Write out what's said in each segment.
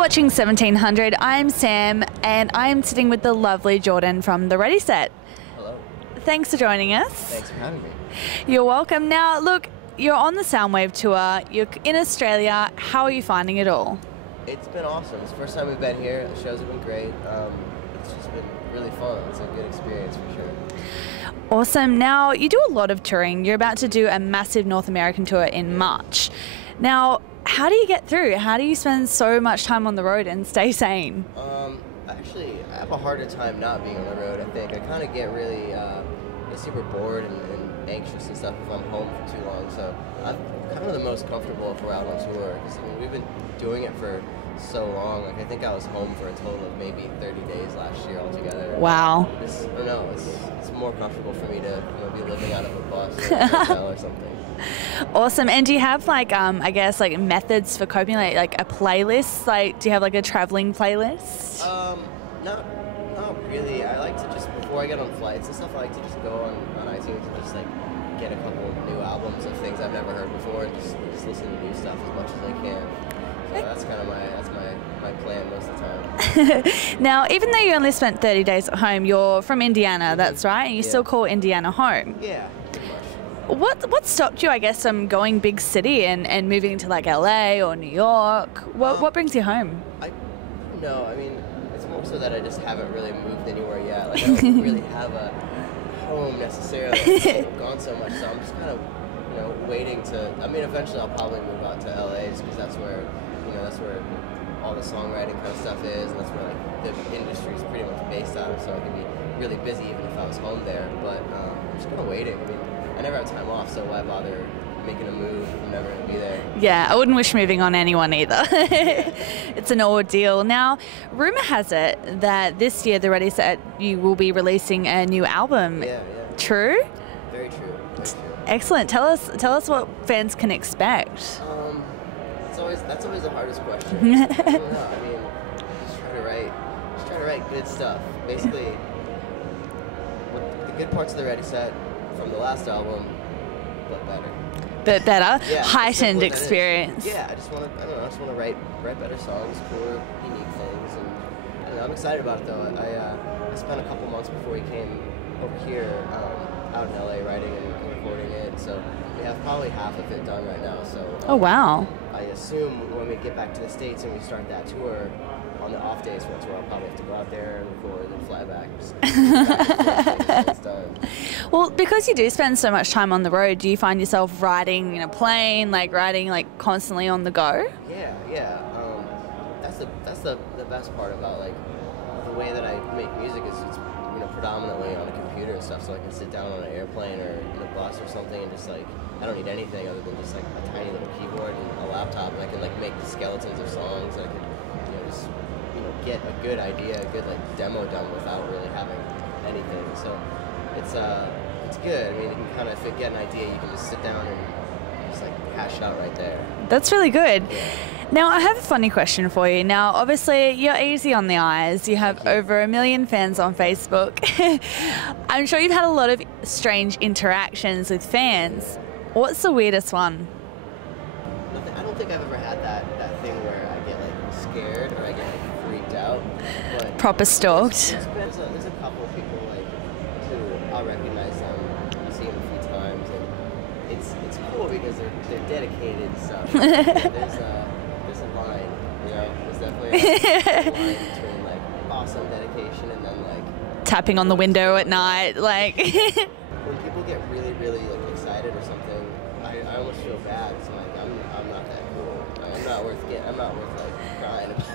watching 1700. I'm Sam, and I'm sitting with the lovely Jordan from the Ready Set. Hello. Thanks for joining us. Thanks for having me. You're welcome. Now, look, you're on the Soundwave tour. You're in Australia. How are you finding it all? It's been awesome. It's the first time we've been here. The shows have been great. It's just been really fun. It's a good experience for sure. Awesome. Now, you do a lot of touring. You're about to do a massive North American tour in March. Now, how do you get through? How do you spend so much time on the road and stay sane? Actually, I have a harder time not being on the road, I think. I kind of get really super bored and anxious and stuff if I'm home for too long. So I'm kind of the most comfortable if we're out on tour. Because, I mean, we've been doing it for so long. Like, I think I was home for a total of maybe 30 days last year altogether. Wow. I don't know. It's more comfortable for me to be living out of a bus or a hotel or something. Awesome. And do you have I guess methods for coping, like a playlist? Like, do you have a traveling playlist? Not really. I like to just, before I get on flights and stuff, I like to just go on iTunes and just get a couple new albums of things I've never heard before and just listen to new stuff as much as I can. So that's kind of my plan most of the time. Now, even though you only spent 30 days at home, you're from Indiana, that's right? And you still call Indiana home? Yeah, pretty much. What stopped you, I guess, from going big city and moving to LA or New York? What brings you home? I don't know. I mean, it's more so that I just haven't really moved anywhere yet. Like, I don't really have a home necessarily. I've gone so much, so I'm just kind of waiting to. I mean, eventually I'll probably move out to LA just because that's where all the songwriting kind of stuff is, and that's where the industry is pretty much based out of. So I can be really busy even if I was home there. But I'm just kind of waiting. I mean, I never have time off, so why bother making a move? I'm never going to be there. Yeah, I wouldn't wish moving on anyone either. It's an ordeal. Now, rumour has it that this year, the Ready Set, you will be releasing a new album. Yeah. True? Very true. Very true. Excellent. Tell us what fans can expect. That's always the hardest question. I don't know. I mean, just try to write good stuff. Basically, the good parts of the Ready Set from the last album, but better. But better, yeah, heightened experience. Yeah, I just want to write better songs, cooler, unique things, and I don't know, I'm excited about it though. I spent a couple months before we came over here out in LA writing and recording it, so we have probably half of it done right now. So oh wow. I assume when we get back to the States and we start that tour, on the off days for the tour, I'll probably have to go out there and record and fly back. It's done. Well, because you do spend so much time on the road, do you find yourself riding in a plane, riding constantly on the go? Yeah. That's the best part about the way that I make music is it's predominantly on a computer and stuff, so I can sit down on an airplane or in a bus or something and just I don't need anything other than just a tiny little keyboard and a laptop, and I can make the skeletons of songs, and I can just get a good idea, a good demo done without really having anything. So it's good. I mean, you can kind of, if you get an idea, you can just sit down and just hash it out right there. That's really good. Yeah. Now, I have a funny question for you. Now, obviously, you're easy on the eyes. You have over 1 million fans on Facebook. I'm sure you've had a lot of strange interactions with fans. What's the weirdest one? I don't think I've ever had that thing where I get scared or I get freaked out. But proper stalked. There's a couple of people who I'll recognize them. I see them a few times, and it's cool because they're dedicated and stuff. There's a line, there's definitely a line between awesome dedication and then tapping on the window at night, When people get really, really excited or something, I almost feel bad. It's I'm not that cool. I'm not worth crying about.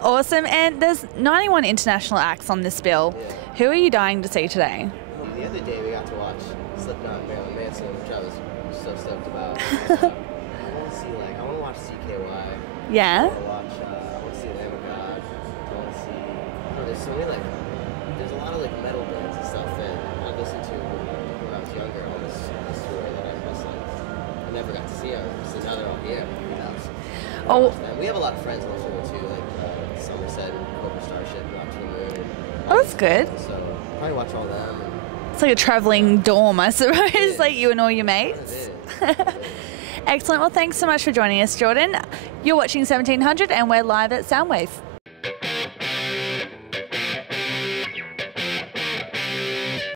Awesome. And there's 91 international acts on this bill. Yeah. Who are you dying to see today? The other day we got to watch Slipknot and Marilyn Manson, which I was so stoked about. I want to watch CKY. Yeah. I want to see Lamb of God. I want to see. There's so many there's a lot of metal bands and stuff that I listened to when I was younger on this tour that I never got to see them. So now they're all here. Oh. We have a lot of friends on the tour too, Somerset and Cobra Starship and Out to the Moon. Oh, that's good. So probably watch all them. It's like a traveling dorm, I suppose, you and all your mates. It is. Excellent. Well, thanks so much for joining us, Jordan. You're watching 1700 and we're live at Soundwave.